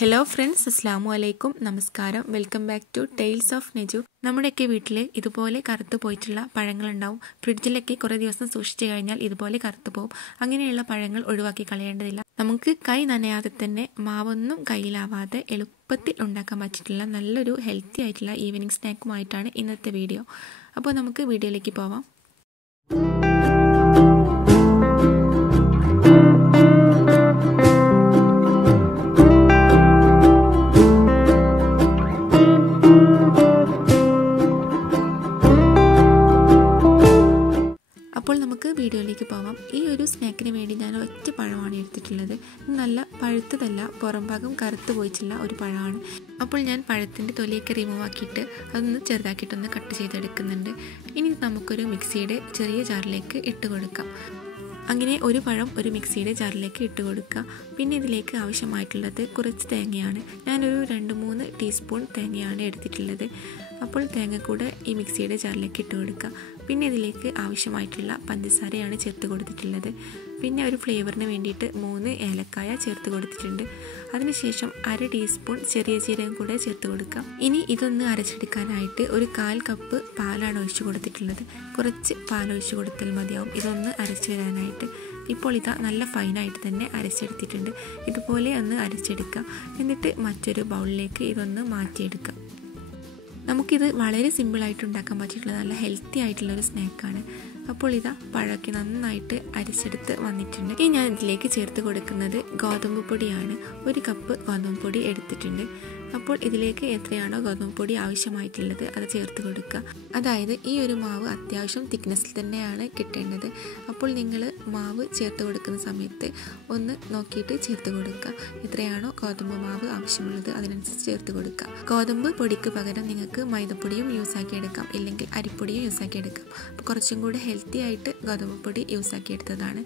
Hello friends, Assalamu alaikum, Namaskaram, welcome back to Tales of NAJU. നമ്മുടെയൊക്കെ വീട്ടിൽ ഇതുപോലെ കറുത്തു പോയിട്ടുള്ള പഴങ്ങളുണ്ടാവും. ഫ്രിഡ്ജിലൊക്കെ കുറേ ദിവസം സൂക്ഷിച്ചു കഴിഞ്ഞാൽ ഇതുപോലെ കറുത്തു പോകും. അങ്ങനെയുള്ള പഴങ്ങൾ ഒഴിവാക്കി കളയേണ്ടതില്ല. നമുക്ക് കൈ നനയാതെ തന്നെ മാവൊന്നും കയ്യിലാവാതെ എളുപ്പത്തിൽ ഉണ്ടാക്കാൻ പറ്റിയിട്ടുള്ള നല്ലൊരു ഹെൽത്തി ആയിട്ടുള്ള ഈവനിങ് സ്നാക്കുമായിട്ടാണ് ഇന്നത്തെ വീഡിയോ. അപ്പോൾ നമുക്ക് വീഡിയോയിലേക്ക് പോവാം. അപ്പോൾ നമുക്ക് വീഡിയോയിലേക്ക് പോവാം. ഈ ഒരു സ്നാക്കിന് വേണ്ടി ഞാൻ ഒറ്റ പഴമാണ് എടുത്തിട്ടുള്ളത്. നല്ല പഴുത്തതല്ല, പുറം ഭാഗം കറുത്ത് പോയിട്ടുള്ള ഒരു പഴമാണ്. അപ്പോൾ ഞാൻ പഴത്തിൻ്റെ തൊലിയൊക്കെ റിമൂവ് ആക്കിയിട്ട് അതൊന്ന് ചെറുതാക്കിയിട്ടൊന്ന് കട്ട് ചെയ്തെടുക്കുന്നുണ്ട്. ഇനി നമുക്കൊരു മിക്സിയുടെ ചെറിയ ജാറിലേക്ക് ഇട്ട് കൊടുക്കാം. അങ്ങനെ ഒരു പഴം ഒരു മിക്സിയുടെ ജാറിലേക്ക് ഇട്ട് കൊടുക്കുക. പിന്നെ ഇതിലേക്ക് ആവശ്യമായിട്ടുള്ളത് കുറച്ച് തേങ്ങയാണ്. ഞാനൊരു 2-3 ടീസ്പൂൺ തേങ്ങയാണ് എടുത്തിട്ടുള്ളത്. അപ്പോൾ തേങ്ങ കൂടെ ഈ മിക്സിയുടെ ജാറിലേക്ക് ഇട്ട് കൊടുക്കുക. പിന്നെ ഇതിലേക്ക് ആവശ്യമായിട്ടുള്ള പഞ്ചസാരയാണ് ചേർത്ത് കൊടുത്തിട്ടുള്ളത്. പിന്നെ ഒരു ഫ്ലേവറിന് വേണ്ടിയിട്ട് 3 ഏലക്കായ ചേർത്ത് കൊടുത്തിട്ടുണ്ട്. അതിനുശേഷം 1/2 ടീസ്പൂൺ ചെറിയ ജീരകം കൂടെ ചേർത്ത് കൊടുക്കാം. ഇനി ഇതൊന്ന് അരച്ചെടുക്കാനായിട്ട് ഒരു 1/4 കപ്പ് പാലാണ് ഒഴിച്ചു കൊടുത്തിട്ടുള്ളത്. കുറച്ച് പാലൊഴിച്ച് കൊടുത്താൽ മതിയാവും ഇതൊന്ന് അരച്ചു വരാനായിട്ട്. ഇപ്പോൾ ഇതാ നല്ല ഫൈനായിട്ട് തന്നെ അരച്ചെടുത്തിട്ടുണ്ട്. ഇതുപോലെ ഒന്ന് അരച്ചെടുക്കാം. എന്നിട്ട് മറ്റൊരു ബൗളിലേക്ക് ഇതൊന്ന് മാറ്റിയെടുക്കാം. നമുക്കിത് വളരെ സിമ്പിളായിട്ട് ഉണ്ടാക്കാൻ പറ്റിയിട്ടുള്ള നല്ല ഹെൽത്തി ആയിട്ടുള്ളൊരു സ്നാക്കാണ്. അപ്പോൾ ഇതാ പഴമൊക്കെ നന്നായിട്ട് അരച്ചെടുത്ത് വന്നിട്ടുണ്ട്. ഇനി ഞാൻ ഇതിലേക്ക് ചേർത്ത് കൊടുക്കുന്നത് ഗോതമ്പ് പൊടിയാണ്. 1 കപ്പ് ഗോതമ്പ് പൊടി എടുത്തിട്ടുണ്ട്. അപ്പോൾ ഇതിലേക്ക് എത്രയാണോ ഗോതമ്പ് പൊടി ആവശ്യമായിട്ടുള്ളത് അത് ചേർത്ത് കൊടുക്കുക. അതായത് ഈ ഒരു മാവ് അത്യാവശ്യം തിക്നെസ്സിൽ തന്നെയാണ് കിട്ടേണ്ടത്. അപ്പോൾ നിങ്ങൾ മാവ് ചേർത്ത് കൊടുക്കുന്ന സമയത്ത് ഒന്ന് നോക്കിയിട്ട് ചേർത്ത് കൊടുക്കുക. എത്രയാണോ ഗോതമ്പ് മാവ് ആവശ്യമുള്ളത് അതിനനുസരിച്ച് ചേർത്ത് കൊടുക്കുക. ഗോതമ്പ് പൊടിക്ക് പകരം നിങ്ങൾക്ക് മൈദപ്പൊടിയും യൂസാക്കി എടുക്കാം, ഇല്ലെങ്കിൽ അരിപ്പൊടിയും യൂസാക്കി എടുക്കാം. അപ്പോൾ കുറച്ചും കൂടെ ഹെൽത്തി ആയിട്ട് ഗോതമ്പ് പൊടി യൂസാക്കി എടുത്തതാണ്.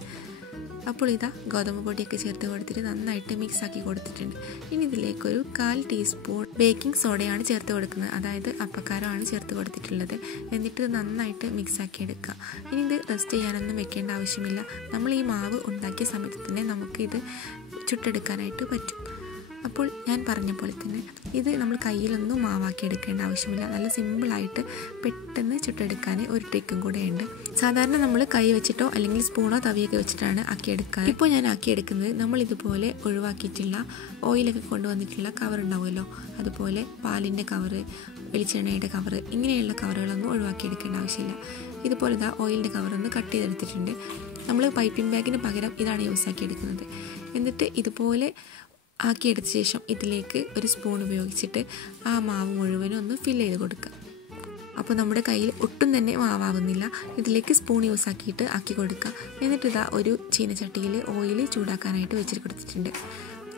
അപ്പോൾ ഇതാ ഗോതമ്പ് പൊടിയൊക്കെ ചേർത്ത് കൊടുത്തിട്ട് നന്നായിട്ട് മിക്സ് ആക്കി കൊടുത്തിട്ടുണ്ട്. ഇനി ഇതിലേക്കൊരു 1/4 ടീസ്പൂൺ ബേക്കിംഗ് സോഡയാണ് ചേർത്ത് കൊടുക്കുന്നത്, അതായത് അപ്പക്കാരമാണ് ചേർത്ത് കൊടുത്തിട്ടുള്ളത്. എന്നിട്ട് നന്നായിട്ട് മിക്സ് ആക്കി എടുക്കുക. ഇനി ഇത് റെസ്റ്റ് ചെയ്യാനൊന്നും വെക്കേണ്ട ആവശ്യമില്ല. നമ്മൾ ഈ മാവ് ഉണ്ടാക്കിയ സമയത്ത് തന്നെ നമുക്കിത് ചുട്ടെടുക്കാനായിട്ട് പറ്റും. അപ്പോൾ ഞാൻ പറഞ്ഞ പോലെ തന്നെ ഇത് നമ്മൾ കയ്യിലൊന്നും മാവാക്കി എടുക്കേണ്ട ആവശ്യമില്ല. നല്ല സിമ്പിളായിട്ട് പെട്ടെന്ന് ചുട്ടെടുക്കാൻ ഒരു ട്രിക്കും കൂടെ ഉണ്ട്. സാധാരണ നമ്മൾ കൈ വെച്ചിട്ടോ അല്ലെങ്കിൽ സ്പൂണോ തവിയൊക്കെ വെച്ചിട്ടാണ് ആക്കിയെടുക്കുക. ഇപ്പോൾ ഞാൻ ആക്കിയെടുക്കുന്നത് നമ്മൾ ഇതുപോലെ ഒഴിവാക്കിയിട്ടുള്ള ഓയിലൊക്കെ കൊണ്ടുവന്നിട്ടുള്ള കവർ ഉണ്ടാവുമല്ലോ, അതുപോലെ പാലിൻ്റെ കവറ്, വെളിച്ചെണ്ണയുടെ കവറ്, ഇങ്ങനെയുള്ള കവറുകളൊന്നും ഒഴിവാക്കിയെടുക്കേണ്ട ആവശ്യമില്ല. ഇതുപോലെ ഇതാ ഓയിലിൻ്റെ കവറൊന്ന് കട്ട് ചെയ്തെടുത്തിട്ടുണ്ട്. നമ്മൾ പൈപ്പിംഗ് ബാഗിന് പകരം ഇതാണ് യൂസാക്കി എടുക്കുന്നത്. എന്നിട്ട് ഇതുപോലെ ആക്കിയെടുത്ത ശേഷം ഇതിലേക്ക് ഒരു സ്പൂൺ ഉപയോഗിച്ചിട്ട് ആ മാവ് മുഴുവനും ഒന്ന് ഫില്ല് ചെയ്ത് കൊടുക്കുക. അപ്പോൾ നമ്മുടെ കയ്യിൽ ഒട്ടും തന്നെ മാവാവുന്നില്ല. ഇതിലേക്ക് സ്പൂൺ യൂസാക്കിയിട്ട് ആക്കി കൊടുക്കുക. എന്നിട്ട് ഇതാ ഒരു ചീനച്ചട്ടിയിൽ ഓയിൽ ചൂടാക്കാനായിട്ട് വെച്ചിട്ട് കൊടുത്തിട്ടുണ്ട്.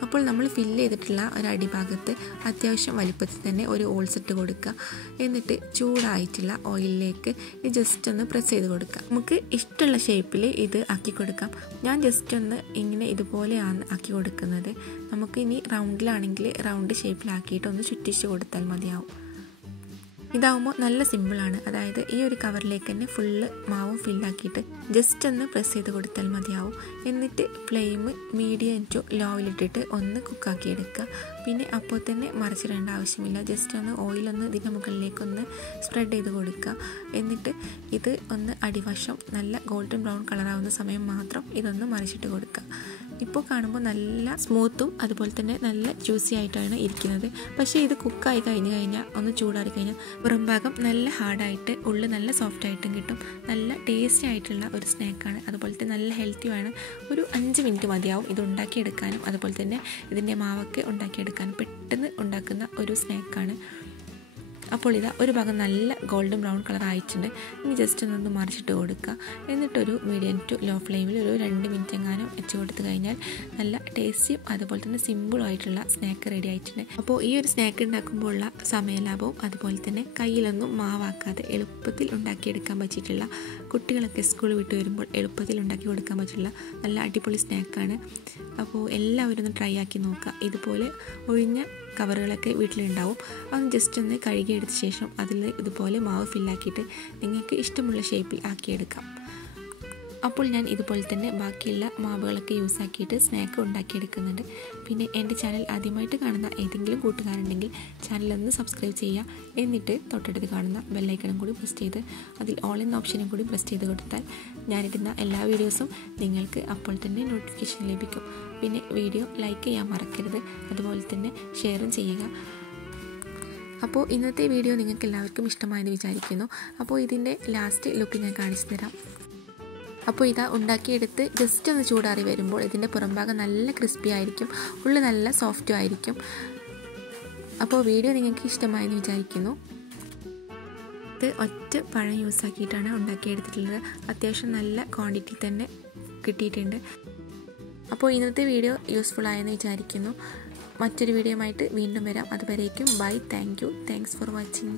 അപ്പോൾ നമ്മൾ ഫില്ല് ചെയ്തിട്ടുള്ള ഒരു അടിഭാഗത്ത് അത്യാവശ്യം വലിപ്പത്തിൽ തന്നെ ഒരു ഹോൾസ് ഇട്ട് കൊടുക്കുക. എന്നിട്ട് ചൂടായിട്ടുള്ള ഓയിലിലേക്ക് ജസ്റ്റ് ഒന്ന് പ്രസ് ചെയ്ത് കൊടുക്കുക. നമുക്ക് ഇഷ്ടമുള്ള ഷേപ്പിൽ ഇത് ആക്കി കൊടുക്കാം. ഞാൻ ജസ്റ്റ് ഒന്ന് ഇങ്ങനെ ഇതുപോലെയാണ് ആക്കി കൊടുക്കുന്നത്. നമുക്ക് ഇനി റൗണ്ടിലാണെങ്കിൽ റൗണ്ട് ഷേപ്പിലാക്കിയിട്ട് ഒന്ന് ചുറ്റിച്ച് കൊടുത്താൽ മതിയാവും. ഇതാവുമ്പോൾ നല്ല സിമ്പിളാണ്. അതായത് ഈ ഒരു കവറിലേക്ക് തന്നെ ഫുള്ള് മാവും ഫില്ലാക്കിയിട്ട് ജസ്റ്റ് ഒന്ന് പ്രസ് ചെയ്ത് കൊടുത്താൽ മതിയാവും. എന്നിട്ട് ഫ്ലെയിം മീഡിയം ടു ലോയിലിട്ടിട്ട് ഒന്ന് കുക്കാക്കി എടുക്കുക. പിന്നെ അപ്പോൾ തന്നെ മറിച്ചിടേണ്ട ആവശ്യമില്ല. ജസ്റ്റ് ഒന്ന് ഓയിലൊന്ന് ഇതിൻ്റെ മുകളിലേക്കൊന്ന് സ്പ്രെഡ് ചെയ്ത് കൊടുക്കുക. എന്നിട്ട് ഇത് ഒന്ന് അടിവശം നല്ല ഗോൾഡൻ ബ്രൗൺ കളറാവുന്ന സമയം മാത്രം ഇതൊന്ന് മറിച്ചിട്ട് കൊടുക്കുക. ഇപ്പോൾ കാണുമ്പോൾ നല്ല സ്മൂത്തും അതുപോലെ തന്നെ നല്ല ജ്യൂസി ആയിട്ടാണ് ഇരിക്കുന്നത്. പക്ഷേ ഇത് കുക്കായി കഴിഞ്ഞാൽ ഒന്ന് ചൂടാറി കഴിഞ്ഞാൽ പുറം ഭാഗം നല്ല ഹാർഡായിട്ട് ഉള്ളിൽ നല്ല സോഫ്റ്റ് ആയിട്ടും കിട്ടും. നല്ല ടേസ്റ്റി ആയിട്ടുള്ള ഒരു സ്നാക്കാണ്. അതുപോലെ തന്നെ നല്ല ഹെൽത്തിയുമാണ്. ഒരു 5 മിനിറ്റ് മതിയാവും ഇത് ഉണ്ടാക്കിയെടുക്കാനും അതുപോലെ തന്നെ ഇതിൻ്റെ മാവൊക്കെ ഉണ്ടാക്കിയെടുക്കാനും. പെട്ടെന്ന് ഉണ്ടാക്കുന്ന ഒരു സ്നാക്കാണ്. അപ്പോൾ ഇതാ ഒരു ഭാഗം നല്ല ഗോൾഡൻ ബ്രൗൺ കളർ ആയിട്ടുണ്ട്. ഇനി ജസ്റ്റ് ഒന്ന് മറിച്ചിട്ട് കൊടുക്കുക. എന്നിട്ടൊരു മീഡിയം ടു ലോ ഫ്ലെയിമിൽ ഒരു 2 മിനിറ്റ് എങ്ങാനും വെച്ച് കൊടുത്തു കഴിഞ്ഞാൽ നല്ല ടേസ്റ്റിയും അതുപോലെ തന്നെ സിമ്പിളും ആയിട്ടുള്ള സ്നാക്ക് റെഡി ആയിട്ടുണ്ട്. അപ്പോൾ ഈ ഒരു സ്നാക്ക് ഉണ്ടാക്കുമ്പോൾ ഉള്ള സമയലാഭവും അതുപോലെ തന്നെ കയ്യിലൊന്നും മാവാക്കാതെ എളുപ്പത്തിൽ ഉണ്ടാക്കിയെടുക്കാൻ പറ്റിയിട്ടുള്ള, കുട്ടികളൊക്കെ സ്കൂൾ വിട്ട് വരുമ്പോൾ എളുപ്പത്തിൽ ഉണ്ടാക്കി കൊടുക്കാൻ പറ്റിയിട്ടുള്ള നല്ല അടിപൊളി സ്നാക്കാണ്. അപ്പോൾ എല്ലാവരും ഒന്ന് ട്രൈ ആക്കി നോക്കുക. ഇതുപോലെ ഒഴിഞ്ഞ കവറുകളൊക്കെ വീട്ടിലുണ്ടാവും. അത് ജസ്റ്റ് ഒന്ന് കഴുകിയെടുത്ത ശേഷം അതിൽ ഇതുപോലെ മാവ് ഫില്ലാക്കിയിട്ട് നിങ്ങൾക്ക് ഇഷ്ടമുള്ള ഷേപ്പിൽ ആക്കിയെടുക്കാം. അപ്പോൾ ഞാൻ ഇതുപോലെ തന്നെ ബാക്കിയുള്ള മാവുകളൊക്കെ യൂസ് ആക്കിയിട്ട് സ്നാക്ക് ഉണ്ടാക്കിയെടുക്കുന്നുണ്ട്. പിന്നെ എൻ്റെ ചാനൽ ആദ്യമായിട്ട് കാണുന്ന ഏതെങ്കിലും കൂട്ടുകാരുണ്ടെങ്കിൽ ചാനലൊന്ന് സബ്സ്ക്രൈബ് ചെയ്യുക. എന്നിട്ട് തൊട്ടടുത്ത് കാണുന്ന ബെല്ലൈക്കണും കൂടി പ്രസ് ചെയ്ത് അതിൽ ഓൾ എന്ന ഓപ്ഷനും കൂടി പ്രസ് ചെയ്ത് കൊടുത്താൽ ഞാനിടുന്ന എല്ലാ വീഡിയോസും നിങ്ങൾക്ക് അപ്പോൾ തന്നെ നോട്ടിഫിക്കേഷൻ ലഭിക്കും. പിന്നെ വീഡിയോ ലൈക്ക് ചെയ്യാൻ മറക്കരുത്, അതുപോലെ തന്നെ ഷെയറും ചെയ്യുക. അപ്പോൾ ഇന്നത്തെ വീഡിയോ നിങ്ങൾക്ക് എല്ലാവർക്കും ഇഷ്ടമായെന്ന് വിചാരിക്കുന്നു. അപ്പോൾ ഇതിൻ്റെ ലാസ്റ്റ് ലുക്ക് ഞാൻ കാണിച്ചു തരാം. അപ്പോൾ ഇതാ ഉണ്ടാക്കിയെടുത്ത് ജസ്റ്റ് ഒന്ന് ചൂടാറി വരുമ്പോൾ ഇതിൻ്റെ പുറംഭാഗം നല്ല ക്രിസ്പി ആയിരിക്കും, ഉള്ളിൽ നല്ല സോഫ്റ്റും ആയിരിക്കും. അപ്പോൾ വീഡിയോ നിങ്ങൾക്ക് ഇഷ്ടമായെന്ന് വിചാരിക്കുന്നു. ഇത് ഒറ്റ പഴം യൂസ് ആക്കിയിട്ടാണ് ഉണ്ടാക്കിയെടുത്തിട്ടുള്ളത്. അത്യാവശ്യം നല്ല ക്വാണ്ടിറ്റി തന്നെ കിട്ടിയിട്ടുണ്ട്. അപ്പോൾ ഇന്നത്തെ വീഡിയോ യൂസ്ഫുൾ ആയെന്ന് വിചാരിക്കുന്നു. മറ്റൊരു വീഡിയോ ആയിട്ട് വീണ്ടും വരാം. അതുവരേക്കും ബൈ. Thanks for watching.